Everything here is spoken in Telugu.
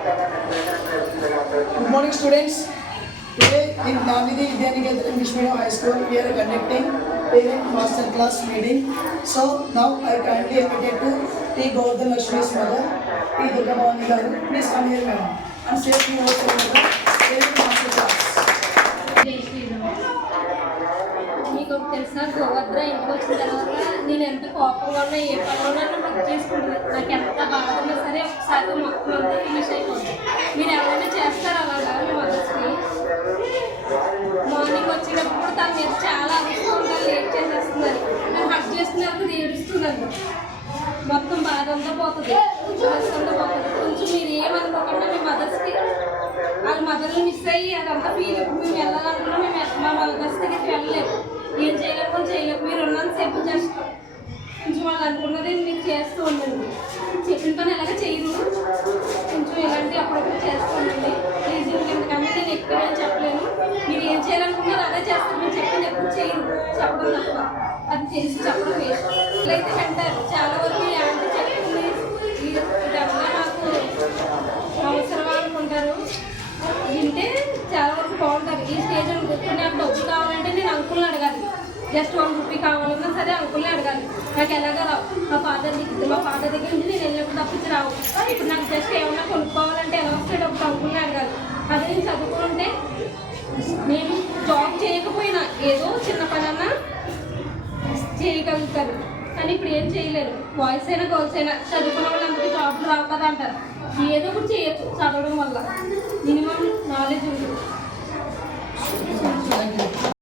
Good morning, students. Today in Navidi Vidyaniketan English Medium High School, we are conducting parent master class meeting. So now I kindly invited to T. Govardhan Lakshmi's mother, T. Durga Bhavani garu. Please come here, madam, and say a few words about the parent master class. మీకు తెలుసా గోవర్ధన ఇంటికి వచ్చిన తర్వాత నేను ఎంత కోపంగా ఉన్నా ఏ పనులు నాకు చేసుకుంటుంది. నాకు ఎంత బాధ ఉన్నా సరే ఒకసారి మొత్తం అంతా ఫినిష్ అయిపోతుంది. మీరు ఎవరైనా చేస్తారు అలాగా మీ మదర్స్కి? మార్నింగ్ వచ్చేటప్పుడు తను మీరు చాలా అరుస్తూ ఉంటారు, లేట్ చేసేస్తున్నారు. నేను హక్ చేస్తున్నప్పుడు ఏడుస్తున్నాను. మొత్తం బాధ అంతా పోతుంది, స్ట్రెస్ అంతా పోతుంది. కొంచెం మీరు ఏమనుకోకుండా మీ మదర్స్కి వాళ్ళ మదర్ని మిస్ అయ్యి అదంతా ఫీల్ మేము వెళ్ళాలనుకున్నా మేము మా మదర్స్ దగ్గరికి వెళ్ళలేము. ఏం చేయలేము చేయలేము. మీరు ఉన్నంతసేపు జస్ట్ కొంచెం వాళ్ళు అనుకున్నది మీకు చేస్తూ ఉండండి. చెప్పిన పని ఎలాగ చేయరు, కొంచెం ఇలాంటి అప్పుడప్పుడు చేస్తూ ఉండండి ప్లీజ్. ఇంకెందుకంటే నేను ఎక్కువ ఏం చెప్పలేను. మీరు ఏం చేయాలనుకున్నారు అదే చేస్తారు. మీరు చెప్పింది ఎప్పుడు చేయరు, చెప్పడం తప్ప. అది తెలిసి చెప్పడం వేస్ట్. వీళ్ళైతే వింటారు. చాలా వరకు ఈ ఆంటీ చెప్తుంది ఇదంతా నాకు అవసరమా అనుకుంటారు. వింటే చాలా వరకు బాగుంటారు. ఈ స్టేజ్ అనుకుంటే నాకు డబ్బు కావాలంటే నేను అంకుల్ని అడగాలి. జస్ట్ 1 రూపీ కావాలన్నా సరే అంకుల్ని అడగాలి. నాకు ఎలాగా రావు. మా ఫాదర్ దగ్గర నుంచి నేను వెళ్ళినప్పుడు తప్పించి రావు. ఇప్పుడు నాకు జస్ట్ ఏమన్నా కొనుక్కోవాలంటే ఎలా వస్తే డబ్బు అంకుల్ని అడగాలి. అదే నేను చదువుకుంటే నేను జాబ్ చేయకపోయినా ఏదో చిన్న పనన్నా చేయగలుగుతారు. కానీ ఇప్పుడు ఏం చేయలేరు. బాయ్స్ అయినా గర్ల్స్ అయినా చదువుకున్న వాళ్ళందరికీ జాబ్లు రావు కదా అంటారు. ఏదో ఒకటి చేయొచ్చు చదవడం వల్ల. మినిమం నాలెడ్జ్ ఉంటుంది.